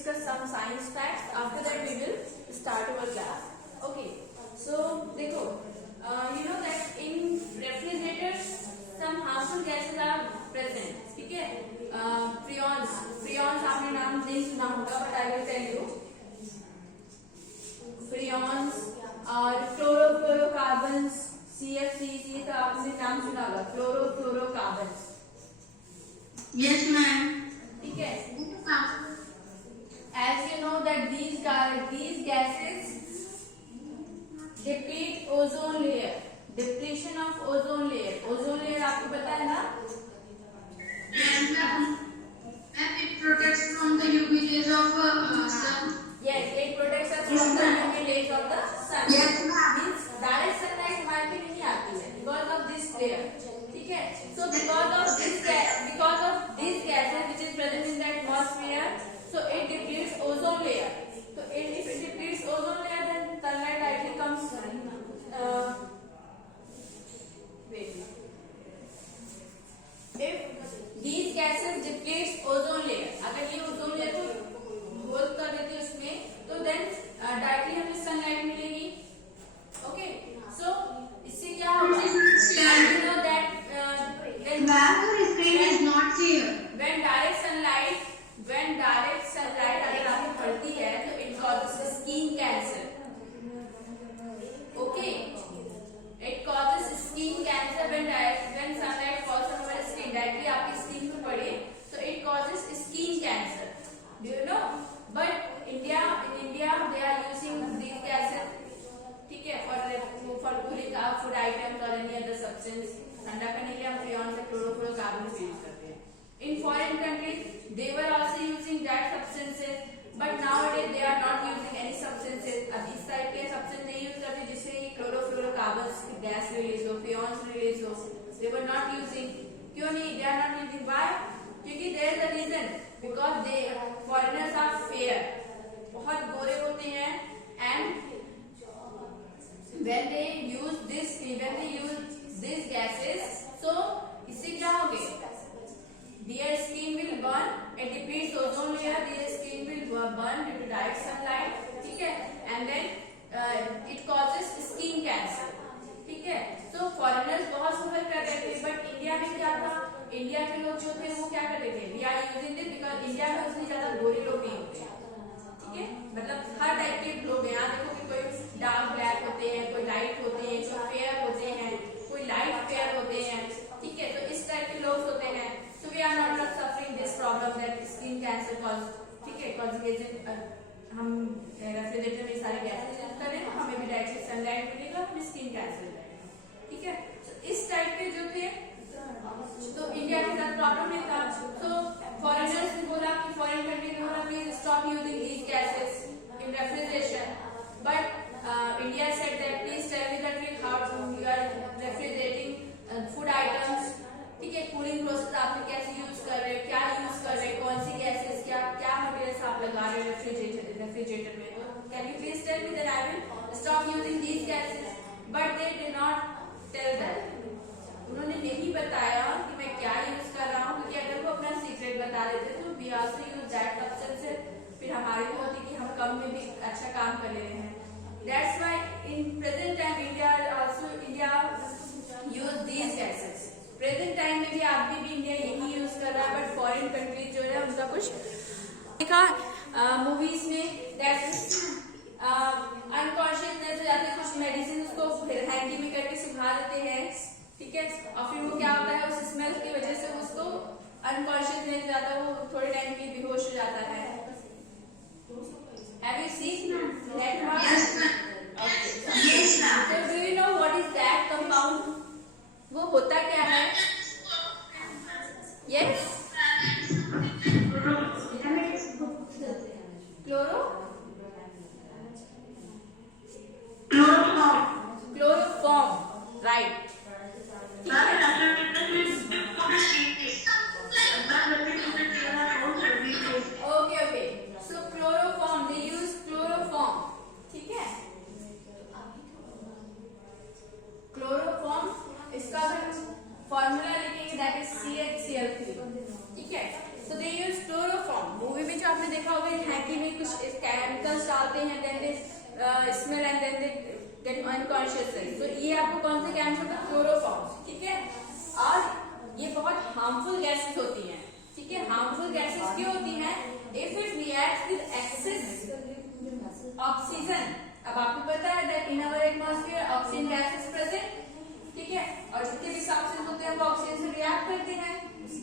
discuss some science facts. After that we will start our class. Okay, so देखो, you know that in refrigerators some harmful gases are present. ठीक है, freons आपने नाम नहीं सुना होगा, but I will tell you. Freons और chlorofluorocarbons, CFCs का आपने नाम सुना होगा, chlorofluorocarbons. Yes, ma'am. ठीक है. As you know that these gases deplete ozone layer. Depletion of ozone layer. Ozone layer आपको पता है ना? Yes, ma'am. And it protects from the UV rays of sun. Yes, it protects us from the UV rays of the sun. Yes, ma'am. Means direct sunlight हमारे पे नहीं आती है because of this layer. ठीक है? So because of this gases which is present in the atmosphere, so it depletes ozone layer. So if it depletes ozone layer, then sunlight directly comes. Wait. If these gases depletes ozone layer, अगर ये ozone layer को whole कर देते हैं उसमें, तो then directly हमें sunlight मिलेगी. Okay. So इससे क्या होगा? You know that Ma'am, your screen is not clear. when direct sunlight अगर आपको पड़ती है तो it causes skin cancer. Okay, it causes skin cancer when sunlight falls on our skin, directly आपकी skin पे पड़े, so it causes skin cancer. Do you know? But in India they are using these gases. ठीक है, for cooling our food items or any other substance. ठंडा करने के लिए हम freons या chlorofluorocarbons यूज करते हैं. In foreign countries, they were also using that substances, but nowadays they are not using any substances. अब इस टाइप के substance नहीं यूज करते जिससे chlorofluorocarbons की gas release हो, freons release हो. They were not using. क्यों नहीं? They are not using. Why? क्योंकि there is a reason. Because foreigners are fair. बहुत गोरे होते हैं and when they use these gases, so इससे क्या होगे? Their skin will burn. It depletes ozone layer. Their skin will burn due to direct sunlight. ठीक है? And then it causes skin cancer. ठीक है? So foreigners बहुत सफर कर रहे थे, but इंडिया में क्या था? इंडिया के लोग जो थे वो क्या कर रहे थे? We are using this because India में उतने ज्यादा गोरे लोग नहीं होते. ठीक है, मतलब हर टाइप के लोग हैं. यहाँ देखो कि कोई डार्क ब्लैक होते हैं, कोई लाइट होते हैं, कोई फेयर होते हैं, कोई लाइट फेयर होते हैं. ठीक है, तो इस टाइप के लोग होते हैं. So we are not suffering this problem that skin cancer cause. ठीक है, cause ये हम रेफ्रिजरेटर में सारे गैसेस यूज कर रहे हैं, हमें भी डायरेक्टली सनलाइट मिलेगा, हमें स्किन कैंसर हो जाएगा. ठीक है, तो इस टाइप के जो थे तो इंडिया के साथ प्रॉब्लम नहीं था. तो फॉरेनर्स ने बोला कि फॉरेन कंट्री ने बोला please stop using these gases in refrigeration, but India said that please tell me the trick how you are refrigerating food items. ठीक है, कूलिंग प्रोसेस आपने कैसे यूज कर रहे हैं, क्या यूज कर रहे हैं, कौन सी गैसेस, क्या मटेरियल्स आप लगा रहे हैं रेफ्रिजरेटर में. तो can you please tell me that I will stop using these gases, but they did not tell that. उन्होंने नहीं बताया कि मैं क्या यूज कर रहा हूँ, क्योंकि अगर वो अपना सीक्रेट बता देते तो we also use that substances, फिर हमारी वो होती कि हम कम में भी अच्छा काम कर ले रहे हैं. That's why in present time India use these gases. Present time में भी अभी भी इंडिया यही यूज कर रहा है, बट फॉरेन कंट्रीज जो है उनका कुछ देखा मूवीज में दैट अनकॉन्शियसनेस हो जाती है, कुछ मेडिसिन उसको हैंकी में करके सुखा देते हैं. ठीक है, और फिर वो क्या होता है, उस स्मेल की वजह से उसको अनकॉन्शियसनेस हो जाता है, वो थोड़े टाइम के लिए बेहोश हो जाता है. Have you seen that one? Yes, ma'am. Okay. Yes, ma'am. So do you know what is that compound? वो होता क्या है? Yes. Chloroform. Right. मैगी में कुछ केमिकल्स डालते हैं, then they smell and then they get unconscious. तो ये आपको कौन से कैंसर होता है? क्लोरोफॉर्म, ठीक है। और ये बहुत हार्मफुल गैसेस होती हैं, ठीक है। हार्मफुल गैसेस क्यों होती हैं? If it react with excess oxygen. अब आपको पता है that in our atmosphere oxygen gas is present, ठीक है। और जितने भी सब्सटेंस होते हैं वो ऑक्सीजन से रिएक्ट करते हैं,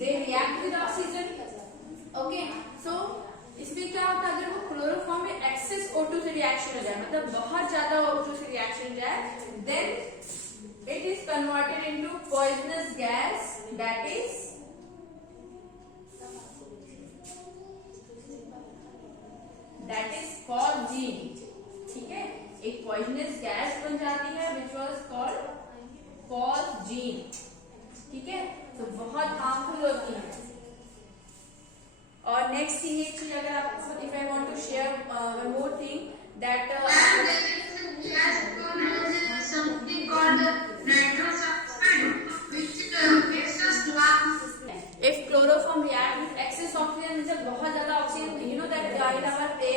they react with oxygen, okay. So इसमें क्या होता है, अगर वो क्लोरोफॉर्म में एक्सेस O2 से रिएक्शन हो जाए, मतलब बहुत ज्यादा O2 से रिएक्शन जाए, then it is converted into poisonous gas that is phosgene, ठीक है। एक पॉइजनस गैस बन जाती है विच वाज कॉल्ड फॉस्जीन, ठीक है। तो बहुत हार्मफुल होती है। और नेक्स्ट थिंग, एक चीज अगर आप, if I want to share one more thing that And there is a gas known as something called nitrous oxide, which makes us laugh. if chloroform react with excess oxygen, जब बहुत ज्यादा oxygen, you know that in our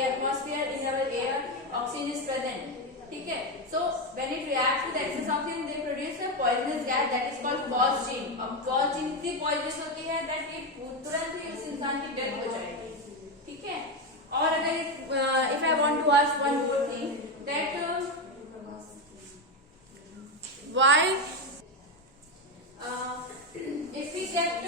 atmosphere, in our air oxygen is present, ठीक है। so when it reacts with excess oxygen they produce a poisonous gas that is called phosgene। अब phosgene इतनी poisonous होती है that ये तुरंत ही उस इंसान की डेथ हो जाएगी, ठीक है। और अगर if I want to ask one more thing that why if we kept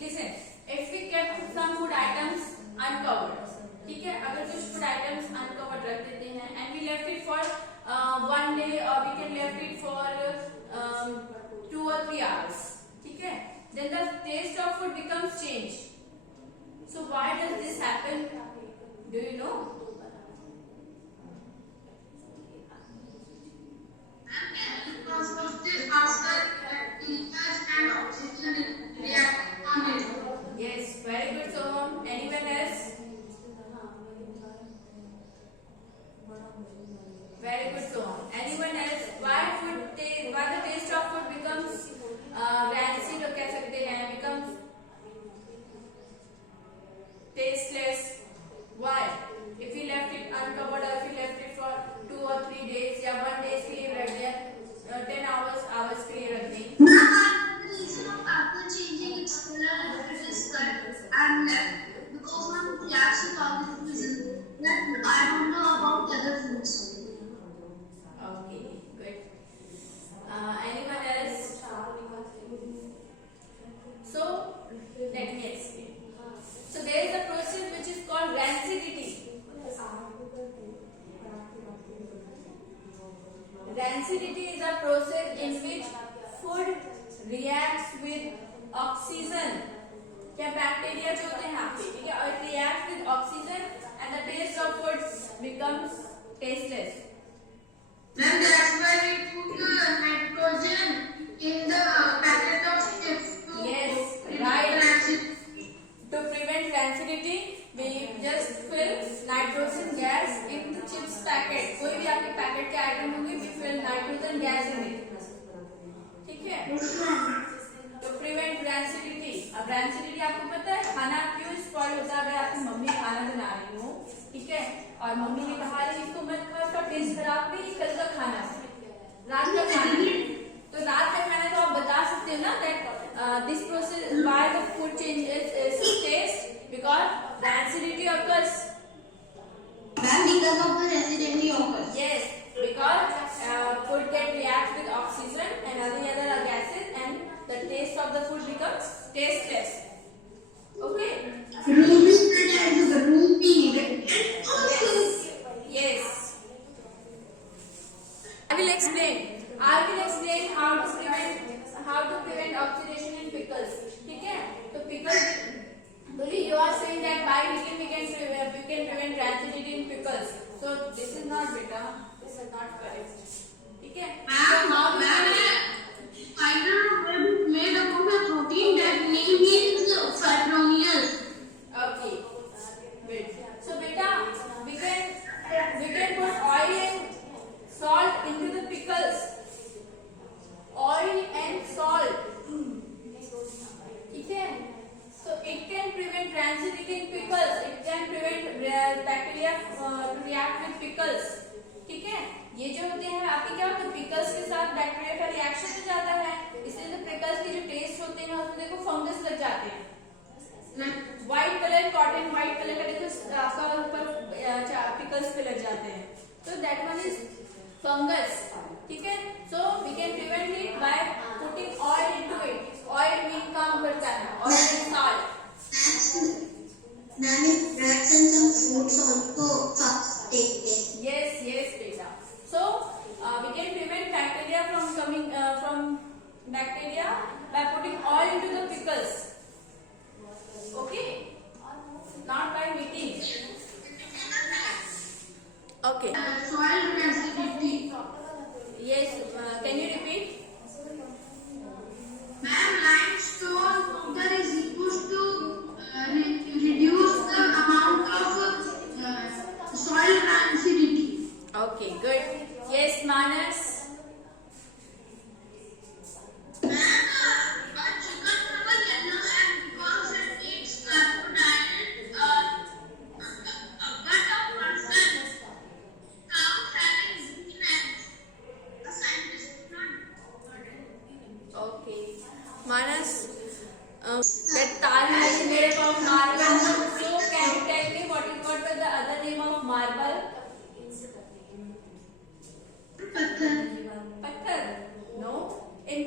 listen, if we kept some food items uncovered, ठीक है, अगर कुछ फूड आइटम्स अनकवर्ड रख देते हैं and we left it for 1 day or we can left it for 2 or 3 hours, ठीक है, then the taste of food becomes changed. So why does this happen? Do you know? Because of the outside bacteria and oxygen react on it. Yes, very good, Soham. Anyone else? Very good, Soham. Anyone else? Why the taste of food becomes rancid, or कह सकते हैं becomes tasteless? Why? If we left it uncovered or if we left it for 2 or 3 days या 1 day के लिए रख दिया, 10 hours के लिए रख दी, After changing its color, it is cut and left because of reaction of the freezer. I don't know about other foods. okay, good. Anyone else? So let me explain. So there is a process which is called rancidity. Rancidity is a process in which food reacts with oxygen. क्या bacteria जो होते हैं यहाँ पे, ठीक है, और it reacts with oxygen and the taste of food becomes tasteless. Then that's why we put nitrogen in the packet of chips. Yes, right. To prevent rancidity, we just fill nitrogen gas in the chips packet. कोई भी आपके packet के item होंगे, we fill nitrogen gas in it, ठीक है, to prevent rancidity. अब rancidity आपको पता है खाना क्यों स्पॉइल होता है? अगर आपकी मम्मी खाना बना रही हो, ठीक है, और मम्मी ने कहा है इसको मत खाओ, इसका टेस्ट खराब नहीं, कल का खाना है, रात का खाना है, तो रात का खाना तो आप बता सकते हो ना that this process why the food changes its taste because rancidity occurs. Then because of the acidity occurs. Yes, because food get reacts with oxygen and other gases and the taste of the food becomes tasteless. Okay? Yes. I will explain how to prevent oxidation in pickles. ठीक है? तो pickles, Bully, you are saying that by we can prevent rancidity in pickles. So this is not beta. This is not correct. ठीक है? So how we can Spider web made up of a protein that name is acidity in pickles. It can prevent bacteria to react with pickles. ठीक है, ये जो होते हैं आपके क्या होते हैं, पिकल्स के साथ बैक्टीरिया का रिएक्शन हो जाता है, इसलिए तो पिकल्स के जो टेस्ट होते हैं उसमें देखो फंगस लग जाते हैं. White colour, cotton white colour का देखो आपका ऊपर पिकल्स पे लग जाते हैं, तो दैट वन इज फंगस. ठीक है, so we can prevent it by putting oil into it. Oil में काम करता है, oil and salt. Nanny, breads and some fruits also take this. Yes, yes, beta. So we can prevent bacteria from coming from bacteria by putting oil into the pickles. Okay, not by eating. Okay. Soil acidity. Yes. Can you repeat? Ma'am, limestone water is used to reduce the amount of soil acidity. Okay. Good. Yes, Manas. Ma'am, a chicken never yellow and because it needs carbonhydrate, a gut of person, cow having green eggs. The scientist not. Okay. Manas. That Taj is made up of marble. So can you tell me what was the other name of marble? Patthar. Patthar. No. In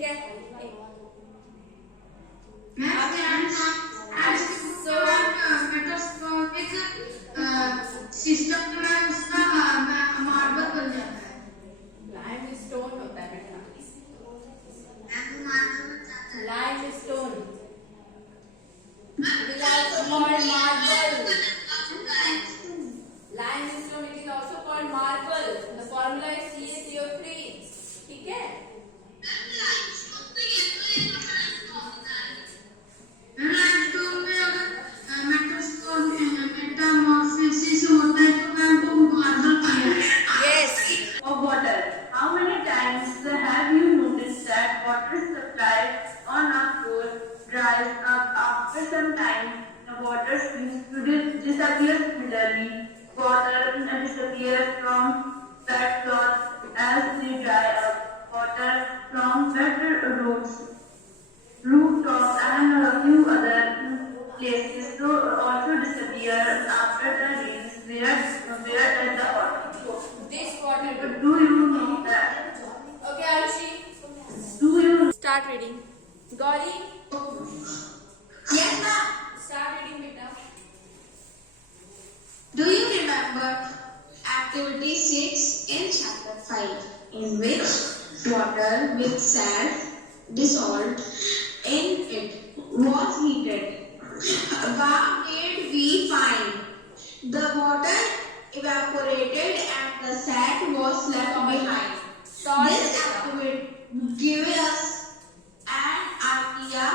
मेटास्टोनिक system में उसका marble बन जाता है. limestone होता है बेटा. Marble Limestone. It is also called marble. Limestone. It is also called marble. The formula is CaCO3. ठीक है? limestone में अगर मेटामॉर्फोसिस होता है तो मैम वो मार्बल बन जाता है. Yes. Of water. How many times have you noticed that water supply on our floor dries up after some time? The water seems to disappear suddenly. Water disappears from wet cloths as they dry up. Water from wet roads, rooftops, and a few other places also disappear after the rains. Where does the water go? This water. Do you know that? Okay, Arushi. Do you Start reading. Gauri. Yes, ma'am. Start reading, beta. Do you remember activity 6 in chapter 5 in which water with salt dissolved in it was heated? What did we find? The water evaporated and the salt was left behind. Salt. This activity gives us an idea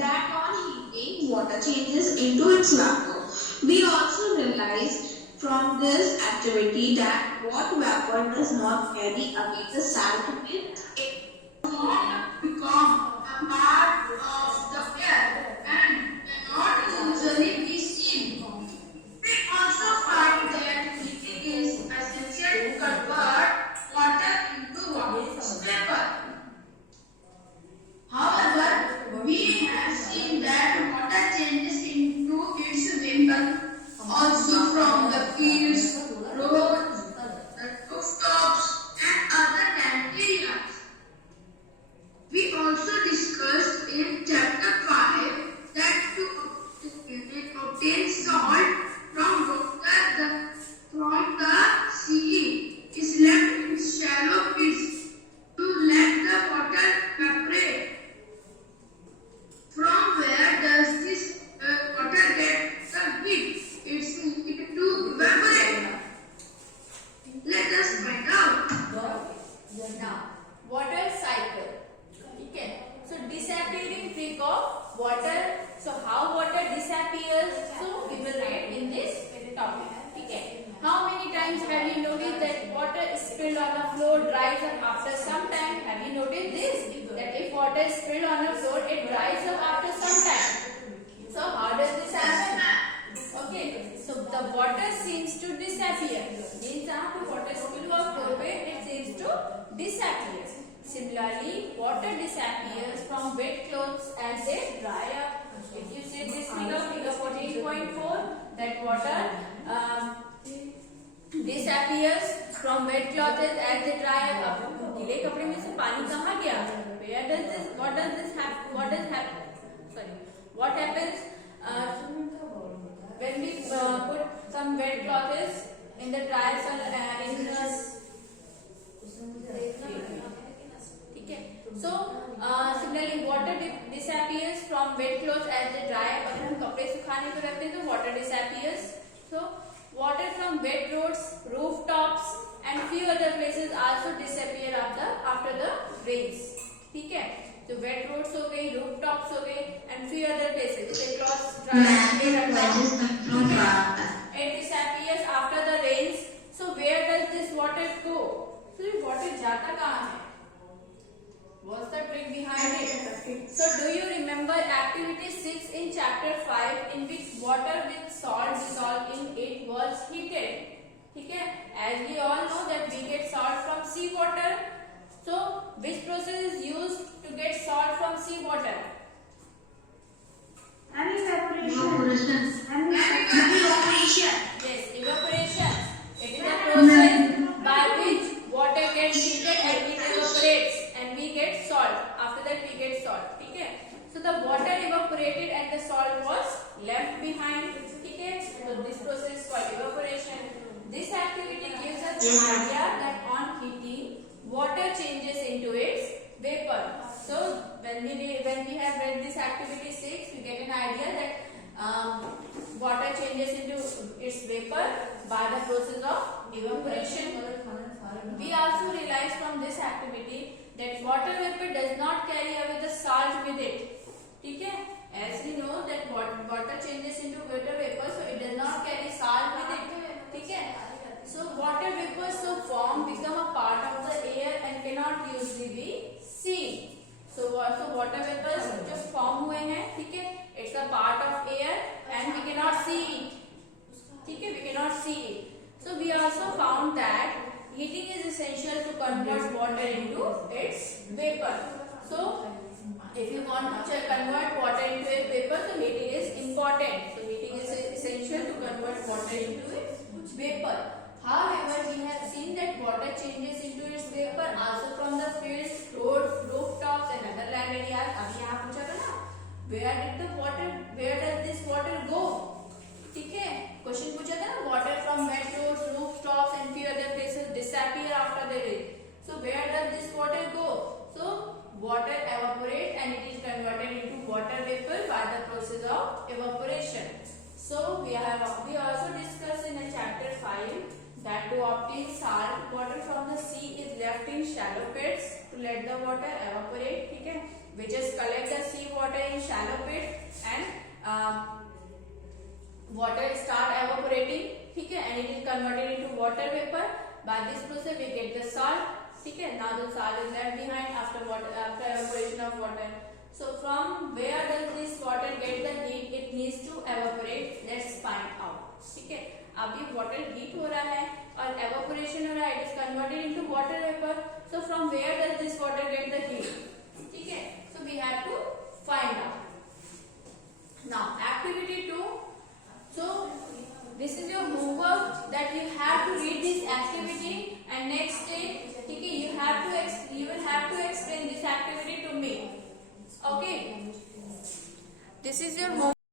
that on heating, water changes into its vapor. We also realize from this activity that what vapor does not carry away the salt with it. Become a part of the air and cannot usually be seen. We also find that heating is essential to convert water into vapor. However, we have seen that water changes into its vapor also from the fields, roads, the rooftops, and other land areas. We also discussed in chapter 5 that to obtain salt from water from the sea is left in shallow pits to let the water evaporate. From where does this water get the heat? It's needed to evaporate. Let us find out. Now, water cycle. Okay. So disappearing trick of water. So how water disappears? So we will read in this topic. Okay. How many times have you noticed that water spilled on the floor dries up after some time? Have you noticed this? That if water is spilled on the floor, it dries up after some time. So how does this happen? similarly, water disappears from wet clothes as they dry up. If you see this figure 14.4, that water disappears from wet clothes as they dry up. अब गीले कपड़े में से पानी कहाँ गया? Where does this? What does this happen? What does happen? Sorry. What happens when we put some wet clothes in the dryer sun in the ठीक है. So similarly, water disappears from wet clothes as they dry up. अगर हम कपड़े सुखाने को रखते हैं तो water disappears. So water from wet roads, rooftops and few other places also disappear after the rains. ठीक है. तो wet roads हो गई, rooftops हो गई and few other places. जैसे clothes dry. It disappears after the rains. So where does this water go? So ये water जाता कहाँ है? What's the trick behind it? So do you remember activity 6 in chapter 5 in which water with salt dissolved in it was heated? ठीक है? As we all know that we get salt from sea water. So which process is used to get salt from sea water? And evaporation. Yes, evaporation. It is a process by which water gets heated and it evaporates and we get salt. After that we get salt. ठीक है? So the water evaporated and the salt was left behind. ठीक है? So this process is called evaporation. This activity gives us an idea that on heating, water changes into its vapor. So when we have read this activity 6, we get an idea that water changes into its vapor by the process of evaporation. We also realize from this activity that water vapor does not carry away the salt with it. ठीक है? As we know that water changes into water vapor, so it does not carry salt with it. ठीक है? So water vapors so form become a part of the air and cannot usually be seen. So water vapors जो form हुए हैं, ठीक है? It's a part of air and we cannot see it. ठीक है? We cannot see it. So we also found that heating is essential to convert water into its vapor. So if you want to convert water into its vapor, so heating is important. So heating is essential to convert water into its vapor. However, we have seen that water changes into its vapor also from the fields, roads, rooftops and other land areas. अभी यहाँ पूछा था ना, where does this water go? ठीक है? Question पूछा था ना, water from wet roads, rooftops and few other places disappear after the rain. So where does this water go? So water evaporates and it is converted into water vapor by the process of evaporation. So we also discussed in chapter 5 that to obtain salt water from the sea is left in shallow pits to let the water evaporate. ठीक है? We just collect the sea water in shallow pits and water start evaporating. ठीक है? And it is converted into water vapor. By this process we get the salt. ठीक है? Now the salt is left behind after evaporation of water. So from where does this water get the heat? It needs to evaporate. Let's find out. ठीक है? अभी water heat हो रहा है और evaporation हो रहा है. It is converted into water vapor. So from where does this water get the heat? ठीक है? So we have to find out. Now activity 2. So this is your homework that you have to read this activity